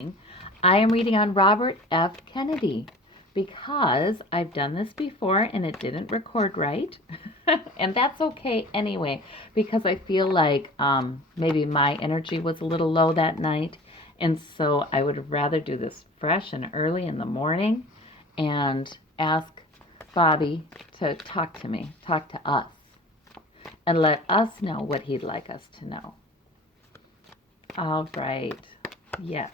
I am reading on Robert F. Kennedy because I've done this before and it didn't record right. And that's okay anyway, because I feel like maybe my energy was a little low that night. And so I would rather do this fresh and early in the morning and ask Bobby to talk to me, talk to us, and let us know what he'd like us to know. All right. Yes.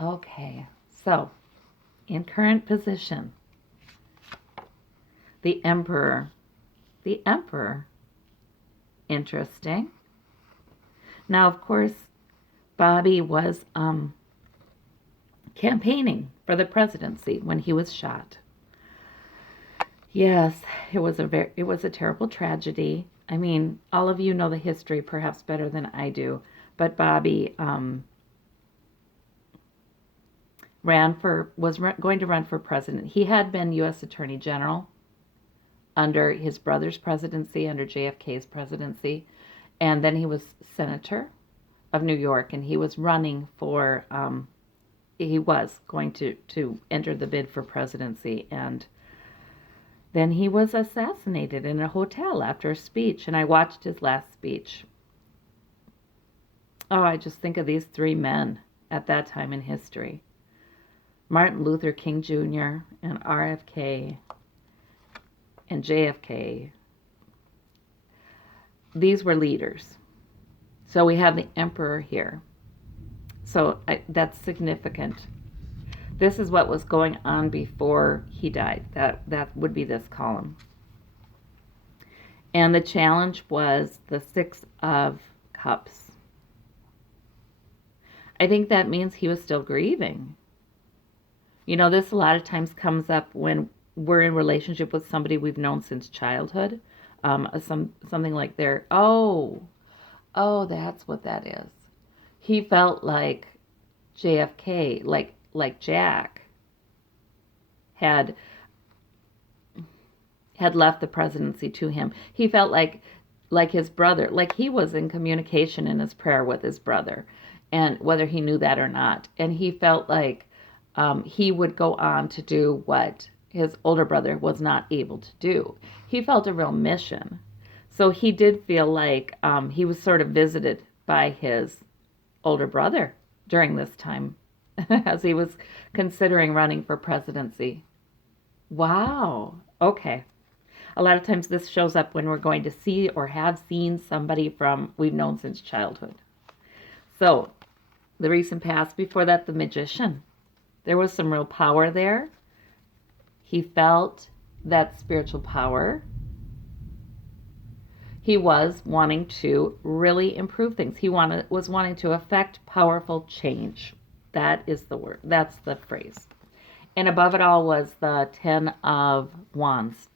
Okay. So, in current position, the Emperor. The Emperor. Interesting. Now, of course, Bobby was campaigning for the presidency when he was shot. Yes, it was a terrible tragedy. I mean, all of you know the history perhaps better than I do, but Bobby was going to run for president. He had been U.S. Attorney General under his brother's presidency, under JFK's presidency, and then he was Senator of New York, and he was running for. He was going to enter the bid for presidency, and then he was assassinated in a hotel after a speech, and I watched his last speech. Oh, I just think of these three men at that time in history. Martin Luther King Jr. and RFK and JFK. These were leaders. So we have the Emperor here. So that's significant. This is what was going on before he died. That would be this column. And the challenge was the Six of Cups. I think that means he was still grieving. You know, this a lot of times comes up when we're in relationship with somebody we've known since childhood. Something like that's what that is. He felt like JFK, like Jack, had left the presidency to him. He felt like his brother, like he was in communication in his prayer with his brother, and whether he knew that or not. And he felt like he would go on to do what his older brother was not able to do. He felt a real mission. So he did feel like he was sort of visited by his older brother during this time as he was considering running for presidency. Wow. Okay. A lot of times this shows up when we're going to see or have seen somebody we've known since childhood. So, the recent past, before that, the Magician. There was some real power there. He felt that spiritual power. He was wanting to really improve things. He was wanting to affect powerful change. That is the word. That's the phrase. And above it all was the Ten of Wands.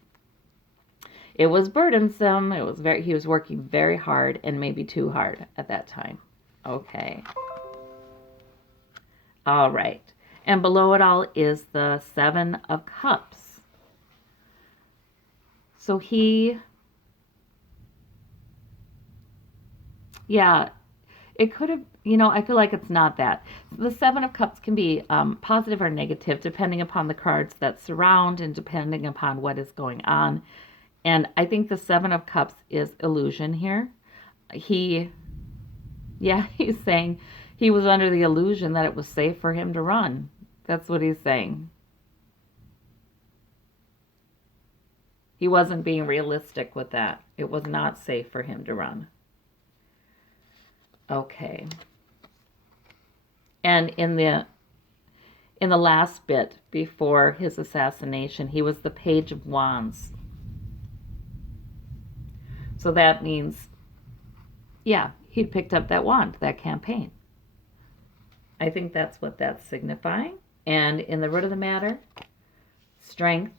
It was burdensome. He was working very hard and maybe too hard at that time. Okay. All right. And below it all is the Seven of Cups. So it could have, I feel like it's not that. The Seven of Cups can be positive or negative depending upon the cards that surround and depending upon what is going on. And I think the Seven of Cups is illusion here. He's saying he was under the illusion that it was safe for him to run. That's what he's saying. He wasn't being realistic with that. It was not safe for him to run. Okay. And in the last bit before his assassination, he was the Page of Wands. So that means, he'd picked up that wand, that campaign. I think that's what that's signifying. And in the root of the matter, strength.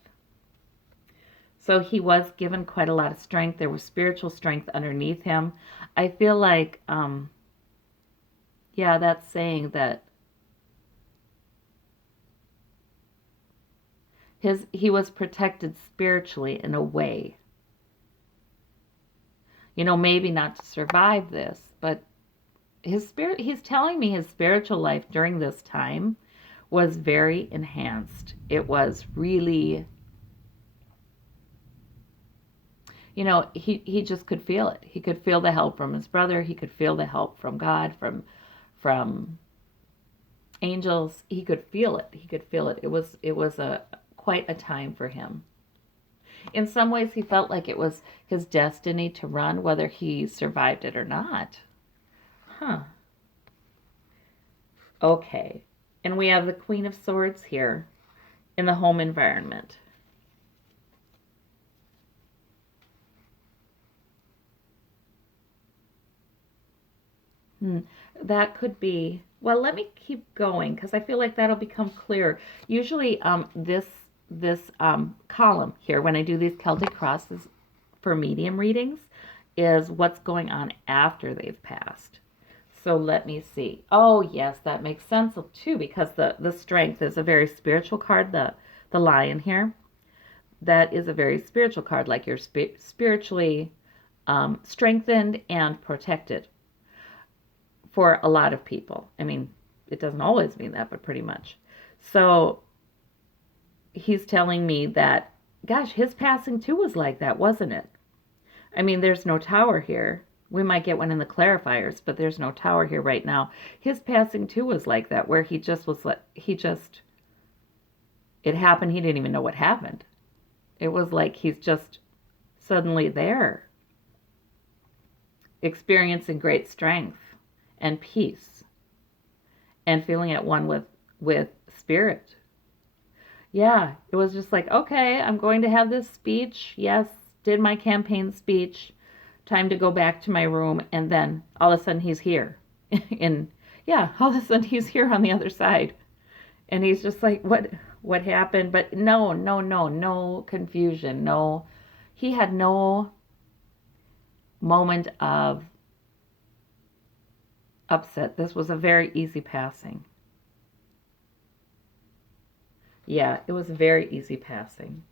So he was given quite a lot of strength. There was spiritual strength underneath him. I feel like, that's saying that he was protected spiritually in a way. Maybe not to survive this, but his spirit, he's telling me his spiritual life during this time was very enhanced. It was really, he just could feel it. He could feel the help from his brother. He could feel the help from God, from angels. He could feel it. He could feel it. It was a quite a time for him. In some ways, he felt like it was his destiny to run, whether he survived it or not. Huh. Okay. And we have the Queen of Swords here in the home environment. Hmm. That could be, well, let me keep going because I feel like that'll become clearer. Usually, this column here, when I do these Celtic crosses for medium readings, is what's going on after they've passed. So let me see. Oh, yes, that makes sense too, because the strength is a very spiritual card, the lion here. That is a very spiritual card, like you're spiritually strengthened and protected for a lot of people. I mean, it doesn't always mean that, but pretty much. So he's telling me that, gosh, his passing too was like that, wasn't it? I mean, there's no tower here. We might get one in the clarifiers, but there's no tower here right now. His passing too was like that, where he just was like, it happened. He didn't even know what happened. It was like he's just suddenly there, experiencing great strength and peace and feeling at one with spirit. Yeah, it was just like, okay, I'm going to have this speech. Yes, did my campaign speech. Time to go back to my room. And then all of a sudden he's here. And yeah, all of a sudden he's here on the other side. And he's just like, what happened? But no confusion. No, he had no moment of upset. This was a very easy passing. Yeah, it was a very easy passing.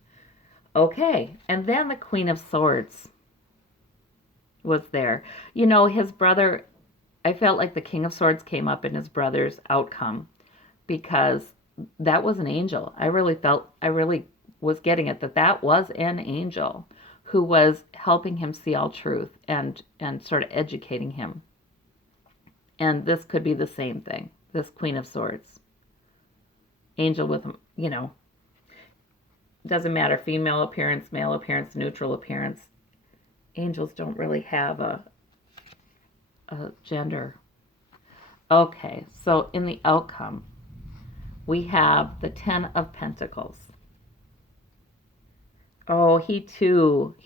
Okay, and then the Queen of Swords was there. His brother, I felt like the King of Swords came up in his brother's outcome because that was an angel. I really was getting it that was an angel who was helping him see all truth and sort of educating him. And this could be the same thing. This Queen of Swords. Angel with, doesn't matter, female appearance, male appearance, neutral appearance. Angels don't really have a gender. Okay, so in the outcome, we have the Ten of Pentacles. Oh, he too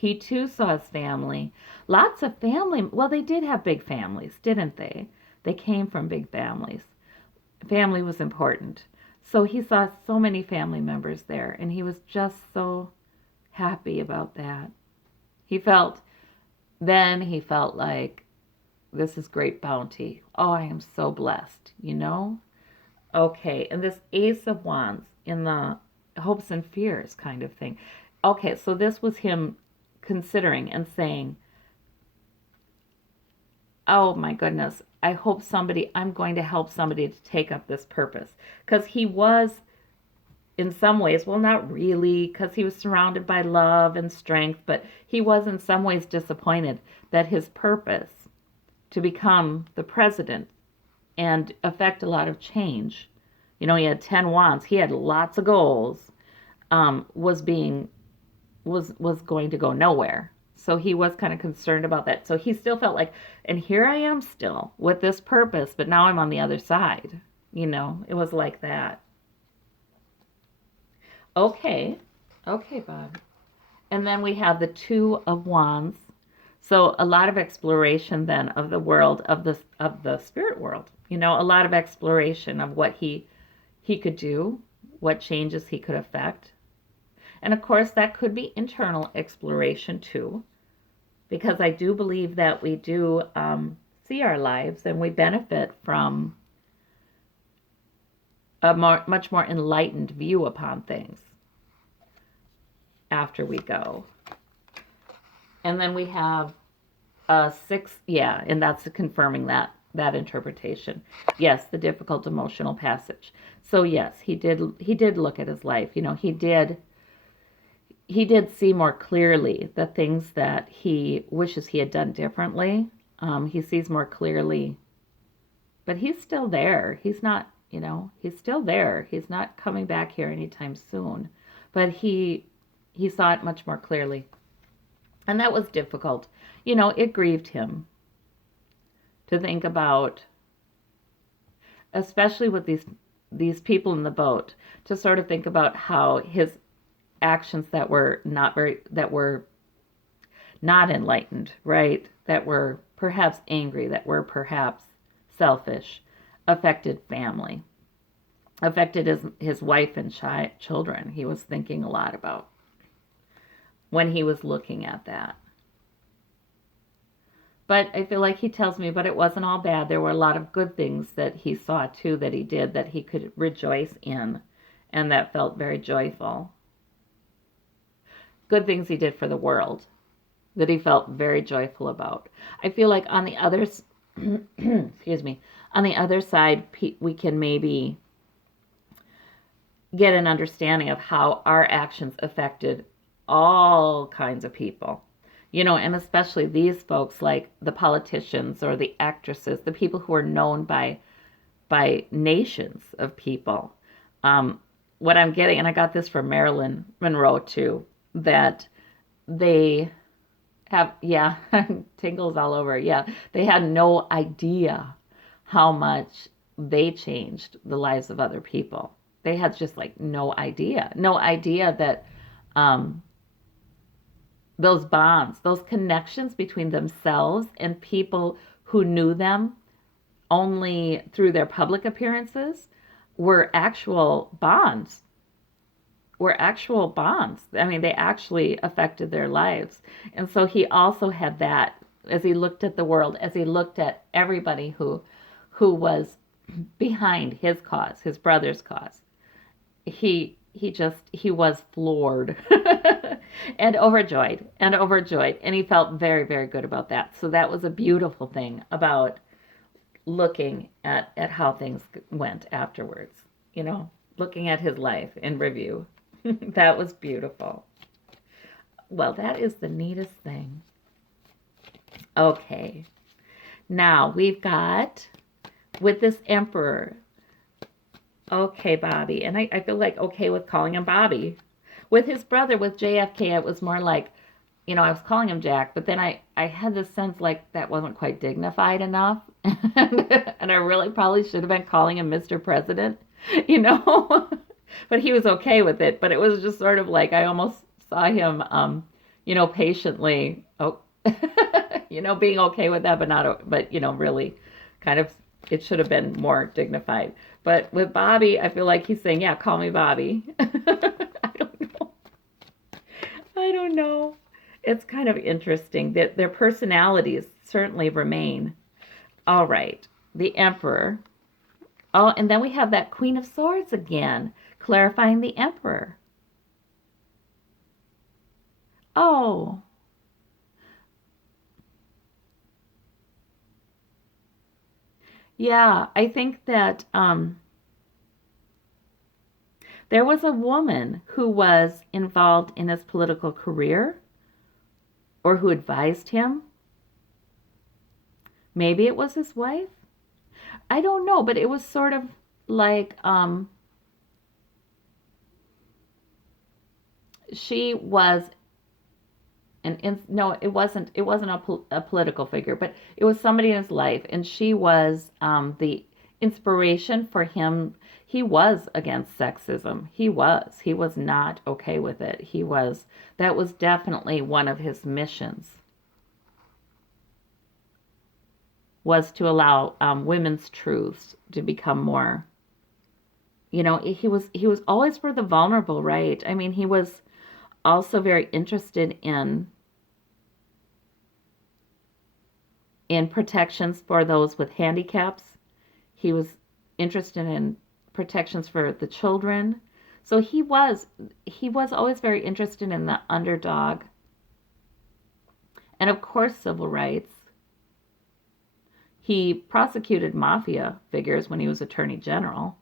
saw his family. Lots of family. Well, they did have big families, didn't they? They came from big families. Family was important. So he saw so many family members there, and he was just so happy about that. He felt, he felt like, this is great bounty. Oh, I am so blessed. Okay, and this Ace of Wands in the hopes and fears kind of thing. Okay, so this was him considering and saying, oh my goodness, I'm going to help somebody to take up this purpose. Because he was, in some ways, well, not really, because he was surrounded by love and strength, but he was in some ways disappointed that his purpose to become the president and affect a lot of change, he had 10 wands, he had lots of goals, was going to go nowhere. So he was kind of concerned about that. So he still felt like, and here I am still with this purpose, but now I'm on the other side. It was like that. Okay. Okay, Bob. And then we have the Two of Wands. So a lot of exploration then of the world of the spirit world. A lot of exploration of what he could do, what changes he could affect. And of course, that could be internal exploration too, because I do believe that we do see our lives and we benefit from a much more enlightened view upon things after we go. And then we have 6, yeah, and that's confirming that. that interpretation. Yes, the difficult emotional passage. So yes, he did look at his life. He did see more clearly the things that he wishes he had done differently. He sees more clearly, but he's still there. He's still there. He's not coming back here anytime soon. But he saw it much more clearly. And that was difficult. It grieved him to think about, especially with these people in the boat, to sort of think about how his actions that were not enlightened, right? That were perhaps angry, that were perhaps selfish, affected family, affected his wife and children. He was thinking a lot about when he was looking at that. But I feel like he tells me, but it wasn't all bad. There were a lot of good things that he saw too, that he did, that he could rejoice in, and that felt very joyful. Good things he did for the world that he felt very joyful about. I feel like on the others, excuse me, on the other side, we can maybe get an understanding of how our actions affected all kinds of people. And especially these folks, like the politicians or the actresses, the people who are known by nations of people. What I'm getting, and I got this from Marilyn Monroe too, that they have, yeah, tingles all over. Yeah, they had no idea how much they changed the lives of other people. They had just like no idea that those bonds, those connections between themselves and people who knew them only through their public appearances were actual bonds. I mean, they actually affected their lives. And so he also had that as he looked at the world, as he looked at everybody who was behind his cause, his brother's cause. He was floored and overjoyed, and he felt very, very good about that. So that was a beautiful thing about looking at how things went afterwards, looking at his life in review. That was beautiful. Well, that is the neatest thing. Okay, now we've got with this emperor. Okay, Bobby. And I feel like okay with calling him Bobby. With his brother, with JFK, it was more like, I was calling him Jack, but then I had this sense like that wasn't quite dignified enough. And I really probably should have been calling him Mr. President, But he was okay with it. But it was just sort of like I almost saw him, patiently, being okay with that, but not, but, really kind of, it should have been more dignified. But with Bobby, I feel like he's saying, yeah, call me Bobby. I don't know. It's kind of interesting that their personalities certainly remain. All right. The Emperor. Oh, and then we have that Queen of Swords again, clarifying the Emperor. Oh. Yeah, I think that there was a woman who was involved in his political career or who advised him. Maybe it was his wife. I don't know, but it was sort of like she was no, it wasn't a political figure, but it was somebody in his life, and she was the inspiration for him. He was against sexism. He was not okay with it. That was definitely one of his missions, was to allow women's truths to become more, he was always for the vulnerable, right? I mean, he was also very interested in protections for those with handicaps. He was interested in protections for the children. So he was always very interested in the underdog. And of course, civil rights. He prosecuted mafia figures when he was attorney general.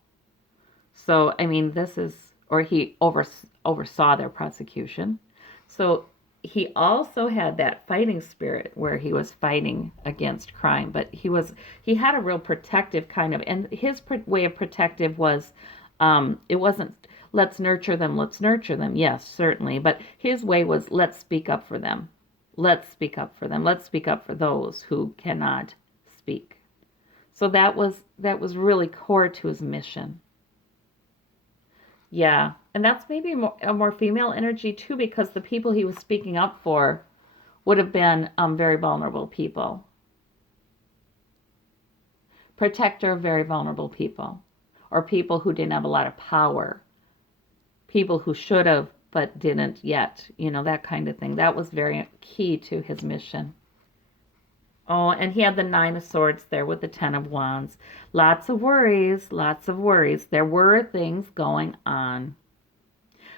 So, I mean, or he oversaw their prosecution. So he also had that fighting spirit where he was fighting against crime, but he had a real protective kind of, and his way of protective was, it wasn't let's nurture them, let's nurture them. Yes, certainly, but his way was let's speak up for them. Let's speak up for them. Let's speak up for those who cannot speak. So that was really core to his mission. Yeah, and that's maybe a more female energy too, because the people he was speaking up for would have been very vulnerable people, protector of very vulnerable people, or people who didn't have a lot of power, people who should have but didn't yet, that kind of thing. That was very key to his mission. Oh, and he had the Nine of Swords there with the Ten of Wands. Lots of worries, lots of worries. There were things going on.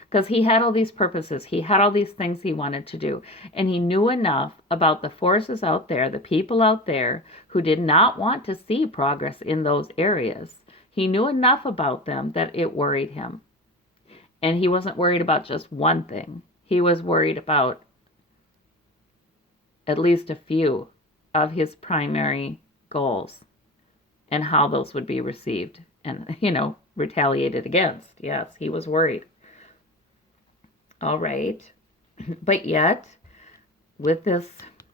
Because he had all these purposes. He had all these things he wanted to do. And he knew enough about the forces out there, the people out there who did not want to see progress in those areas. He knew enough about them that it worried him. And he wasn't worried about just one thing. He was worried about at least a few of his primary goals and how those would be received and, retaliated against. Yes, he was worried. All right. But yet, with this,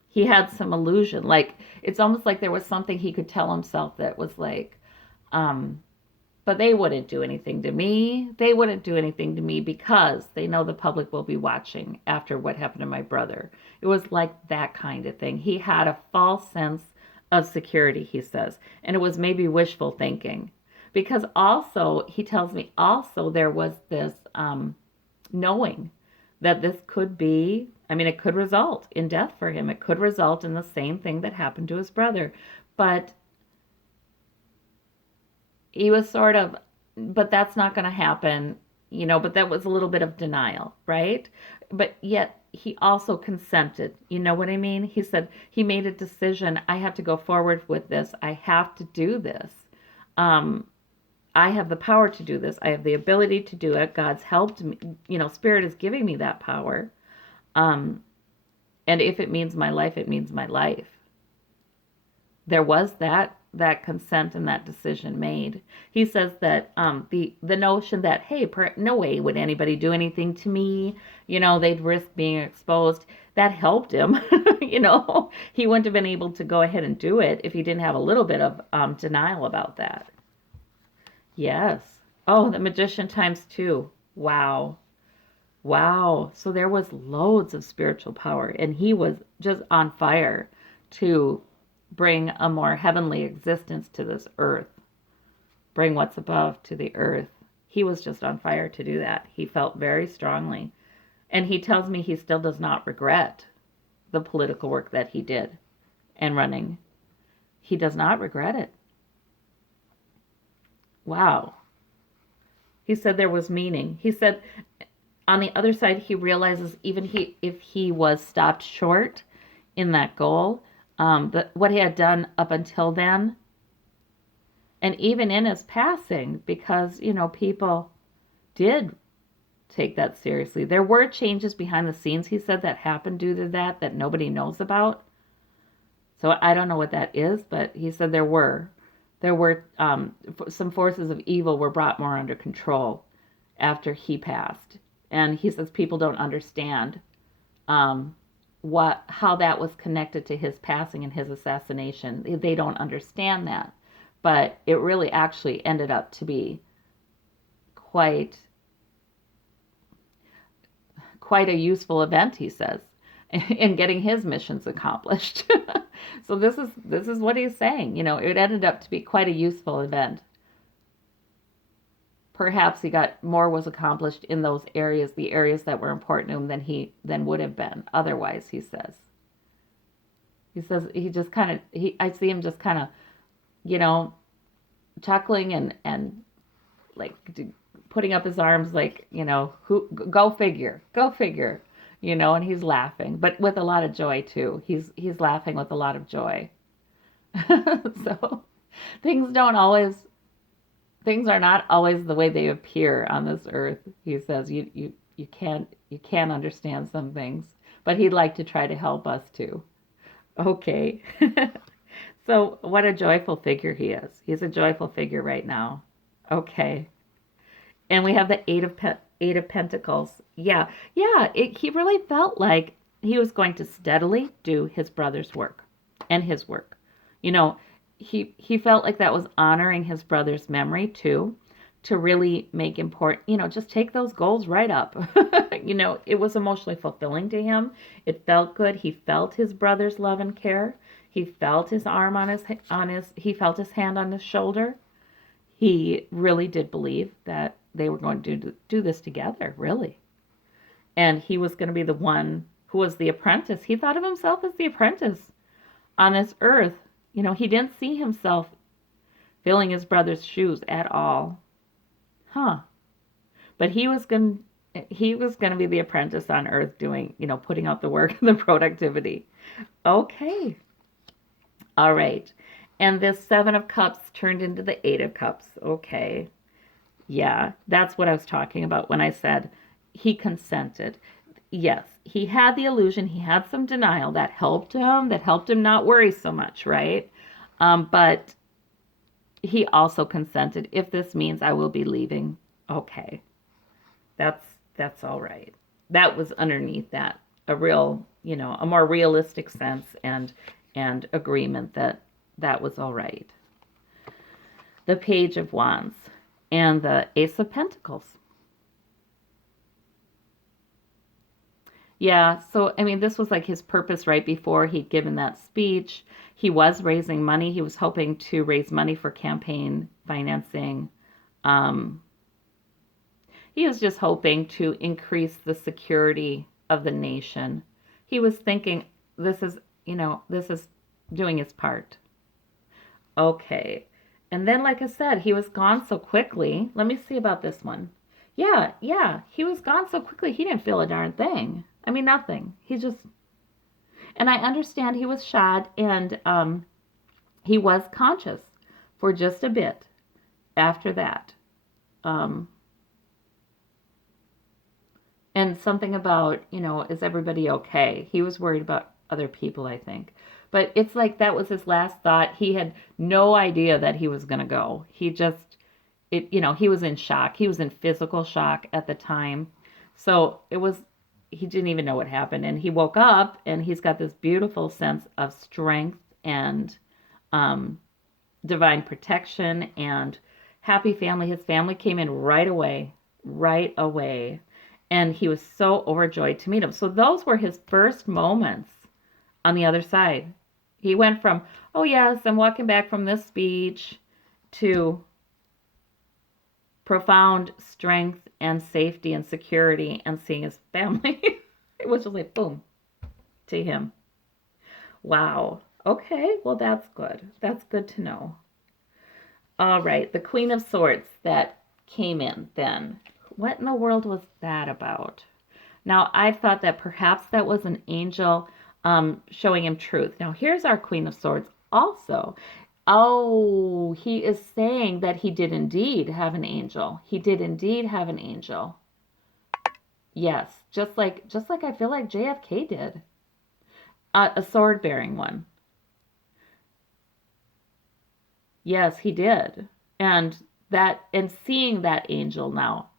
he had some illusion. Like, it's almost like there was something he could tell himself that was like, but they wouldn't do anything to me. They wouldn't do anything to me because they know the public will be watching after what happened to my brother. It was like that kind of thing. He had a false sense of security, he says, and it was maybe wishful thinking. Because also, he tells me also there was this knowing that this could be, it could result in death for him. It could result in the same thing that happened to his brother. But he was sort of, but that's not going to happen, but that was a little bit of denial, right? But yet he also consented. You know what I mean? He said he made a decision. I have to go forward with this. I have to do this. I have the power to do this. I have the ability to do it. God's helped me. Spirit is giving me that power. And if it means my life, it means my life. There was that consent and that decision made. He says that the notion that, hey, no way would anybody do anything to me, they'd risk being exposed, that helped him. He wouldn't have been able to go ahead and do it if he didn't have a little bit of denial about that. Yes. Oh, the Magician ×2. Wow. Wow. So there was loads of spiritual power, and he was just on fire to bring a more heavenly existence to this earth, bring what's above to the earth. He was just on fire to do that. He felt very strongly. And he tells me he still does not regret the political work that he did and running. He does not regret it. Wow. He said there was meaning. He said on the other side, he realizes even if he was stopped short in that goal, what he had done up until then, and even in his passing, because, people did take that seriously. There were changes behind the scenes, he said, that happened due to that nobody knows about. So I don't know what that is, but he said there were some forces of evil were brought more under control after he passed. And he says people don't understand how that was connected to his passing and his assassination. They don't understand that. But it really actually ended up to be quite a useful event, he says, in getting his missions accomplished. So this is what he's saying. It ended up to be quite a useful event. Perhaps more was accomplished in those areas, the areas that were important to him than would have been otherwise, he says. He says he just kind of, I see him just kind of, chuckling and like putting up his arms like, go figure, and he's laughing, but with a lot of joy too. He's laughing with a lot of joy. So things don't always things are not always the way they appear on this earth. He says you can't understand some things, but he'd like to try to help us too. Okay. So what a joyful figure he is. He's a joyful figure right now. Okay. And we have the eight of pentacles. Yeah. Yeah, he really felt like he was going to steadily do his brother's work and his work. You know, he felt like that was honoring his brother's memory too, to really make important, just take those goals right up. It was emotionally fulfilling to him. It felt good. He felt his brother's love and care. He felt his arm he felt his hand on his shoulder. He really did believe that they were going to do this together, really. And he was going to be the one who was the apprentice. He thought of himself as the apprentice on this earth. He didn't see himself filling his brother's shoes at all. Huh. But he was going to be the apprentice on earth doing, putting out the work and the productivity. Okay. All right. And this Seven of Cups turned into the Eight of Cups. Okay. Yeah, that's what I was talking about when I said he consented. Yes, he had the illusion, he had some denial that helped him not worry so much, right? But he also consented. If this means I will be leaving, okay, that's all right. That was underneath that a more realistic sense and agreement that was all right. The Page of Wands and the Ace of Pentacles. Yeah, so I mean, this was like his purpose right before he'd given that speech. He was raising money. He was hoping to raise money for campaign financing. Um, he was just hoping to increase the security of the nation. He was thinking, this is doing his part. Okay. And then, like I said, he was gone so quickly. Let me see about this one. Yeah, yeah, he was gone so quickly, he didn't feel a darn thing. I mean, nothing. And I understand he was shot and he was conscious for just a bit after that. Um, and something about, is everybody okay? He was worried about other people, I think. But it's like that was his last thought. He had no idea that he was going to go. He was in shock. He was in physical shock at the time. So he didn't even know what happened. And he woke up and he's got this beautiful sense of strength and um, divine protection and happy family. His family came in right away, right away. And he was so overjoyed to meet him. So those were his first moments on the other side. He went from, oh, yes, I'm walking back from this speech, to profound strength and safety and security and seeing his family. It was just like, boom, to him. Wow. Okay, well, that's good. That's good to know. All right, the Queen of Swords that came in then. What in the world was that about? Now, I thought that perhaps that was an angel showing him truth. Now, here's our Queen of Swords also. Oh, he is saying that he did indeed have an angel. He did indeed have an angel. Yes, just like I feel like JFK did. A sword-bearing one. Yes, he did. And seeing that angel now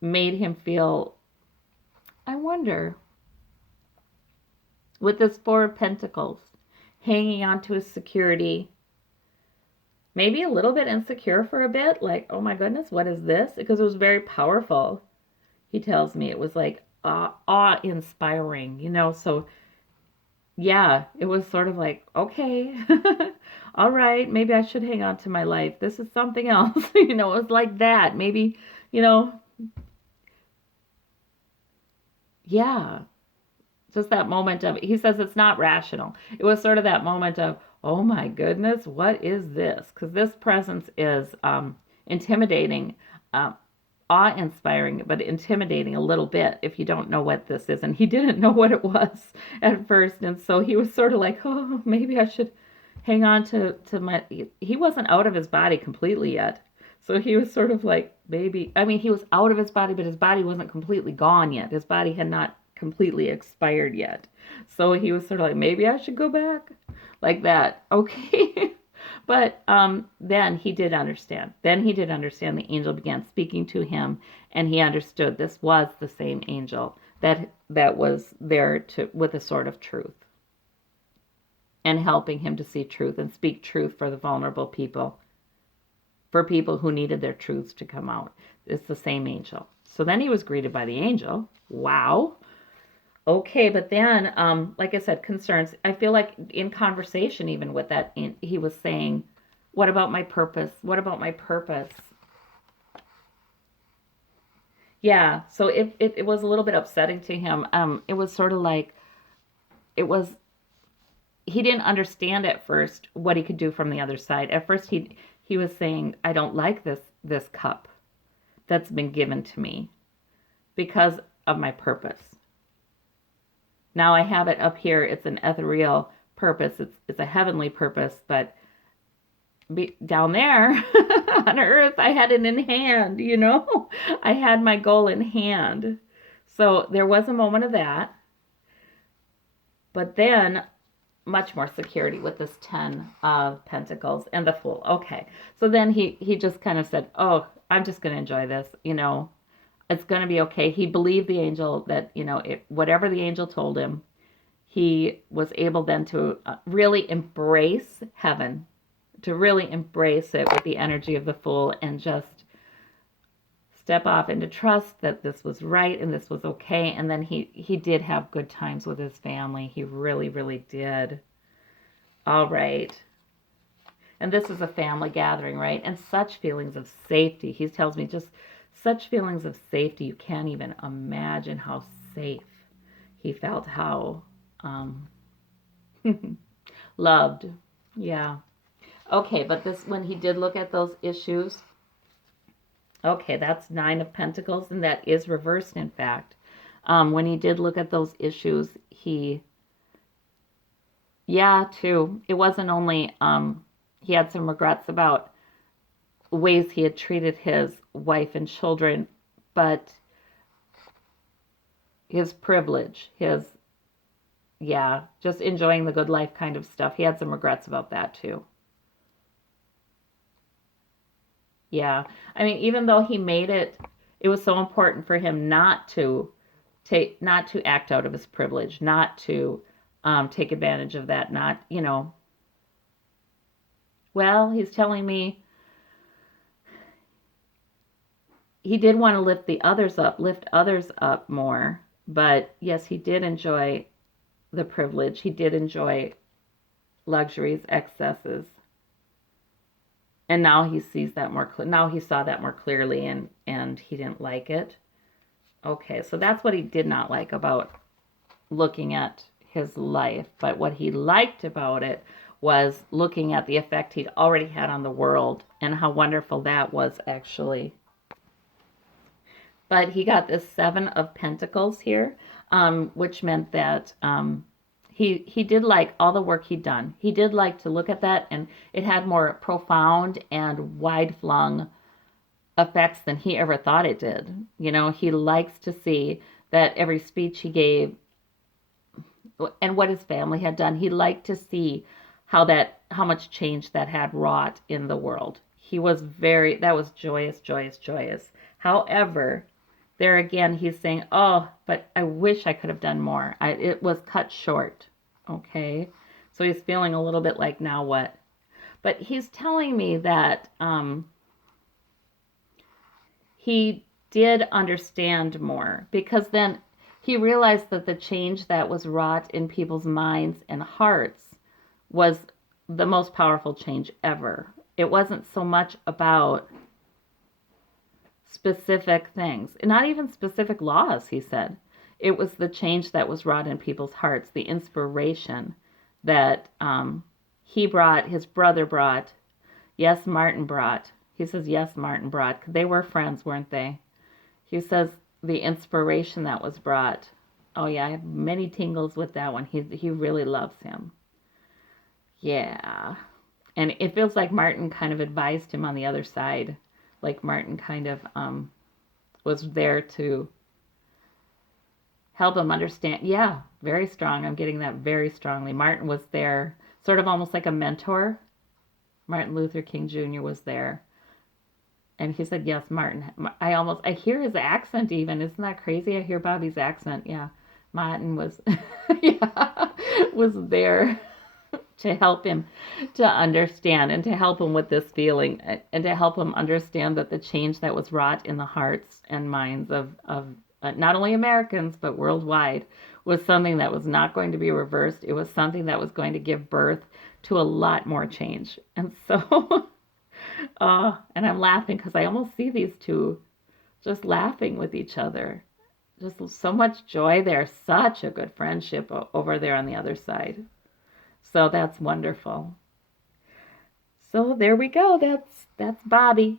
made him feel, I wonder, with this Four of Pentacles, hanging on to his security, maybe a little bit insecure for a bit, like, oh my goodness, what is this? Because it was very powerful. He tells me it was like awe-inspiring, so yeah, it was sort of like, okay, all right, maybe I should hang on to my life. This is something else, it was like that. Maybe, yeah, just that moment of, he says it's not rational. It was sort of that moment of, oh my goodness, what is this? Because this presence is intimidating. awe-inspiring but intimidating a little bit if you don't know what this is. And he didn't know what it was at first, and so he was sort of like, oh, maybe I should hang on to my. He wasn't out of his body completely yet, so he was sort of like, maybe. I mean, he was out of his body, but his body wasn't completely gone yet. His body had not completely expired yet, so he was sort of like, maybe I should go back, like that. Okay. But then he did understand. Then he did understand. The angel began speaking to him, and he understood this was the same angel that was there to with a sword of truth and helping him to see truth and speak truth for the vulnerable people, for people who needed their truths to come out. It's the same angel. So then he was greeted by the angel. Wow. Okay, but then, like I said, concerns. I feel like in conversation, even with that, he was saying, what about my purpose? What about my purpose? Yeah, so it was a little bit upsetting to him. It was sort of like, it was, he didn't understand at first what he could do from the other side. At first, he was saying, I don't like this cup that's been given to me because of my purpose. Now I have it up here. It's an ethereal purpose. It's a heavenly purpose, but down there on earth, I had it in hand, I had my goal in hand. So there was a moment of that, but then much more security with this 10 of Pentacles and the Fool. Okay, so then he just kind of said, oh, I'm just going to enjoy this, it's going to be okay. He believed the angel that, whatever the angel told him, he was able then to really embrace heaven, to really embrace it with the energy of the Fool and just step off and to trust that this was right and this was okay. And then he did have good times with his family. He really, really did. All right. And this is a family gathering, right? And such feelings of safety. He tells me just such feelings of safety. You can't even imagine how safe he felt, how loved. Yeah. Okay, but when he did look at those issues, okay, that's 9 of Pentacles, and that is reversed, in fact. When he did look at those issues, too, it wasn't only, he had some regrets about ways he had treated his wife and children, but his privilege, just enjoying the good life kind of stuff. He had some regrets about that, too. Yeah. I mean, even though he made it, it was so important for him not to act out of his privilege, not to take advantage of that, not, well, he's telling me he did want to lift others up more, but yes, he did enjoy the privilege. He did enjoy luxuries, excesses. And now he sees that now he saw that more clearly, and he didn't like it. Okay, so that's what he did not like about looking at his life. But what he liked about it was looking at the effect he'd already had on the world and how wonderful that was, actually. But he got this 7 of Pentacles here, which meant that he did like all the work he'd done. He did like to look at that, and it had more profound and wide-flung effects than he ever thought it did. He likes to see that every speech he gave and what his family had done, he liked to see how much change that had wrought in the world. That was joyous, joyous, joyous. However, there again, he's saying, oh, but I wish I could have done more. It was cut short. Okay. So he's feeling a little bit like, now what? But he's telling me that he did understand more, because then he realized that the change that was wrought in people's minds and hearts was the most powerful change ever. It wasn't so much about specific things, not even specific laws, he said. It was the change that was wrought in people's hearts, the inspiration that he brought, his brother brought, yes, Martin brought. He says, yes, Martin brought. They were friends, weren't they? He says the inspiration that was brought. Oh yeah, I have many tingles with that one. He really loves him. Yeah. And it feels like Martin kind of advised him on the other side. Like Martin kind of was there to help him understand. Yeah, very strong. I'm getting that very strongly. Martin was there, sort of almost like a mentor. Martin Luther King Jr. was there. And he said, yes, Martin. I hear his accent even. Isn't that crazy? I hear Bobby's accent. Yeah. Martin was, yeah, was there to help him to understand and to help him with this feeling and to help him understand that the change that was wrought in the hearts and minds of not only Americans but worldwide was something that was not going to be reversed. It was something that was going to give birth to a lot more change. And so, and I'm laughing because I almost see these two just laughing with each other. Just so much joy there. Such a good friendship over there on the other side. So that's wonderful. So there we go. That's Bobby.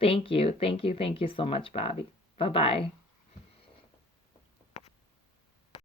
Thank you. Thank you. Thank you so much, Bobby. Bye-bye.